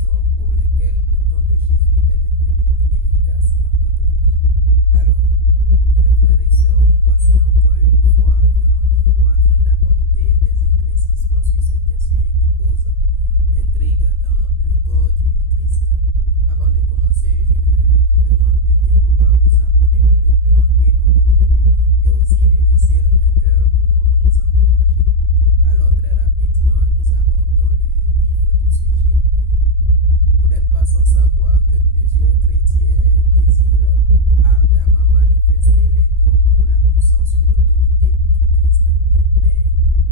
raisons pour lesquelles le nom de Jésus est devenu inefficace dans votre vie. Alors, chers frères et sœurs, nous voici encore une fois de rendez-vous afin d'apporter des éclaircissements sur certains sujets qui posent intrigue dans le corps du Christ. Avant de commencer, je vous demande de bien vouloir vous abonner pour ne plus manquer nos contenus et aussi de laisser un cœur pour nous encourager. Alors très rapidement, nous abordons le vif du sujet. Vous n'êtes pas sans savoir que plusieurs chrétiens désirent ardemment manifester les dons ou la puissance ou l'autorité du Christ. Mais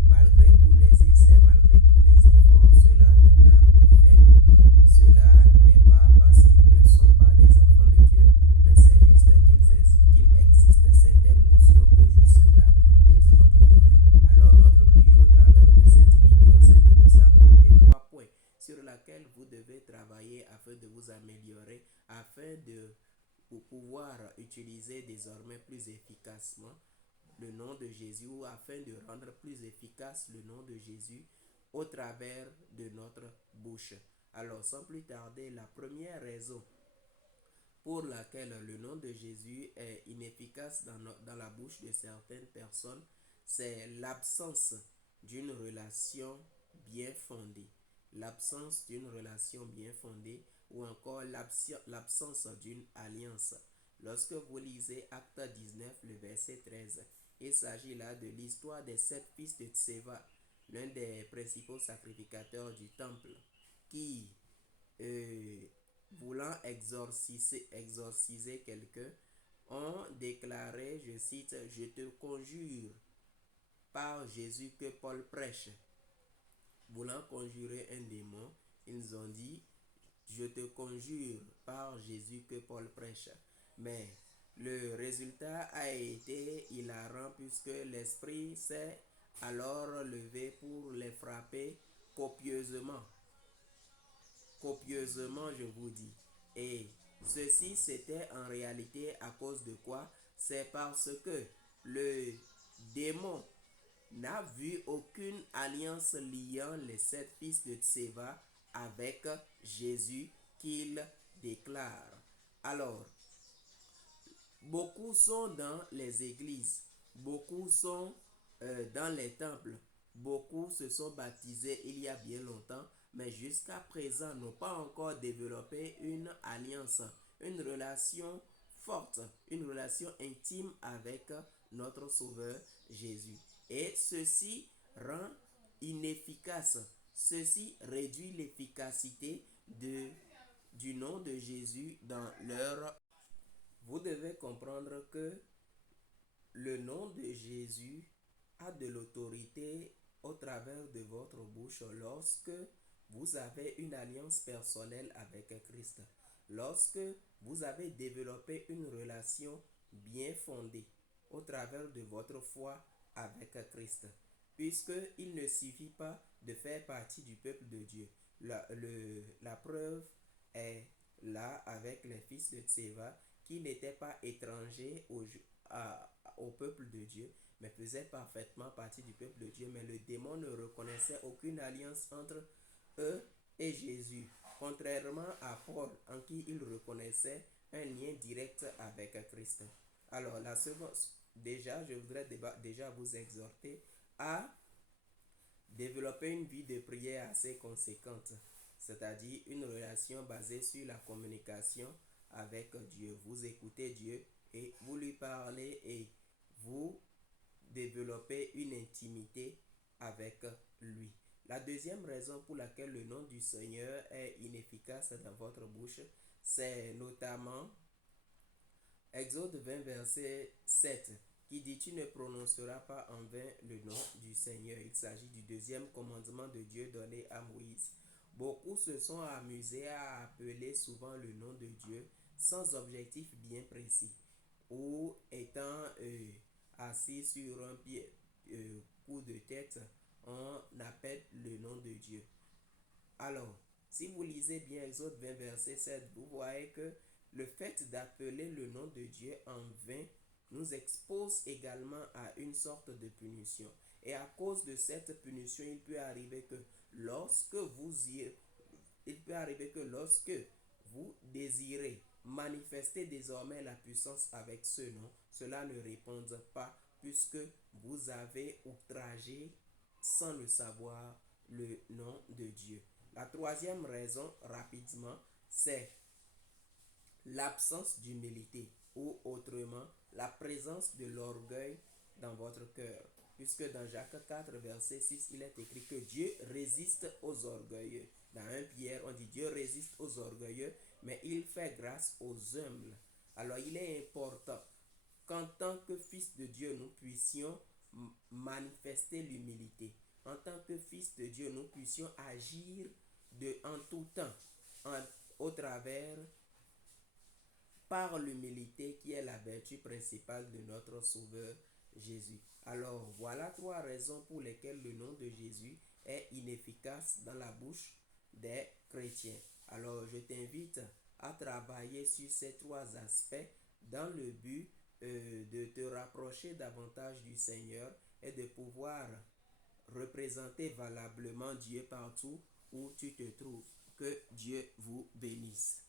malgré tous les essais, malgré tous les efforts, cela demeure vain. Cela n'est pas parce qu'ils ne sont pas des enfants de Dieu, mais c'est juste qu'il existe certaines notions que jusque-là, ils ont ignorées. Alors notre but au travers de cette vidéo, c'est de vous apporter 3 points sur lesquels vous devez travailler afin de vous améliorer, afin de pouvoir utiliser désormais plus efficacement le nom de Jésus, ou afin de rendre plus efficace le nom de Jésus au travers de notre bouche. Alors, sans plus tarder, la première raison pour laquelle le nom de Jésus est inefficace dans la bouche de certaines personnes, c'est l'absence d'une relation bien fondée. L'absence d'une relation bien fondée ou encore l'absence d'une alliance. Lorsque vous lisez Acte 19, le verset 13, il s'agit là de l'histoire des 7 fils de Tseva, l'un des principaux sacrificateurs du temple, qui, voulant exorciser quelqu'un, ont déclaré, je cite, « Je te conjure par Jésus que Paul prêche ». Voulant conjurer un démon, ils ont dit, « Je te conjure par Jésus que Paul prêche ». Mais le résultat a été hilarant puisque l'esprit s'est alors levé pour les frapper copieusement. Copieusement, je vous dis. Et ceci, c'était en réalité à cause de quoi? C'est parce que le démon n'a vu aucune alliance liant les 7 fils de Tseva avec Jésus qu'il déclare. Alors, beaucoup sont dans les églises, beaucoup sont dans les temples, beaucoup se sont baptisés il y a bien longtemps, mais jusqu'à présent n'ont pas encore développé une alliance, une relation forte, une relation intime avec notre Sauveur Jésus. Et ceci rend inefficace, ceci réduit l'efficacité du nom de Jésus dans leur. Vous devez comprendre que le nom de Jésus a de l'autorité au travers de votre bouche lorsque vous avez une alliance personnelle avec Christ. Lorsque vous avez développé une relation bien fondée au travers de votre foi avec Christ. Puisqu'il ne suffit pas de faire partie du peuple de Dieu. La preuve est là avec les fils de Tseva qui n'étaient pas étrangers au peuple de Dieu, mais faisaient parfaitement partie du peuple de Dieu. Mais le démon ne reconnaissait aucune alliance entre eux et Jésus, contrairement à Paul, en qui il reconnaissait un lien direct avec Christ. Alors, la seconde, je voudrais déjà vous exhorter à développer une vie de prière assez conséquente, c'est-à-dire une relation basée sur la communication avec Dieu. Vous écoutez Dieu et vous lui parlez et vous développez une intimité avec lui. La deuxième raison pour laquelle le nom du Seigneur est inefficace dans votre bouche, c'est notamment Exode 20, verset 7, qui dit « Tu ne prononceras pas en vain le nom du Seigneur ». Il s'agit du deuxième commandement de Dieu donné à Moïse. Beaucoup se sont amusés à appeler souvent le nom de Dieu sans objectif bien précis, ou étant assis sur un coup de tête, on appelle le nom de Dieu. Alors, si vous lisez bien Exode 20, verset 7, vous voyez que le fait d'appeler le nom de Dieu en vain nous expose également à une sorte de punition. Et à cause de cette punition, il peut arriver que lorsque vous il peut arriver que lorsque vous désirez manifester désormais la puissance avec ce nom, cela ne réponde pas puisque vous avez outragé sans le savoir le nom de Dieu. La troisième raison, rapidement, c'est l'absence d'humilité ou autrement la présence de l'orgueil dans votre cœur. Puisque dans Jacques 4, verset 6, il est écrit que Dieu résiste aux orgueilleux. Dans 1 Pierre, on dit Dieu résiste aux orgueilleux, mais il fait grâce aux humbles. Alors il est important qu'en tant que fils de Dieu, nous puissions manifester l'humilité. En tant que fils de Dieu, nous puissions agir en tout temps, au travers par l'humilité qui est la vertu principale de notre Sauveur Jésus. Alors voilà trois raisons pour lesquelles le nom de Jésus est inefficace dans la bouche des chrétiens. Alors je t'invite à travailler sur ces trois aspects dans le but de te rapprocher davantage du Seigneur et de pouvoir représenter valablement Dieu partout où tu te trouves. Que Dieu vous bénisse.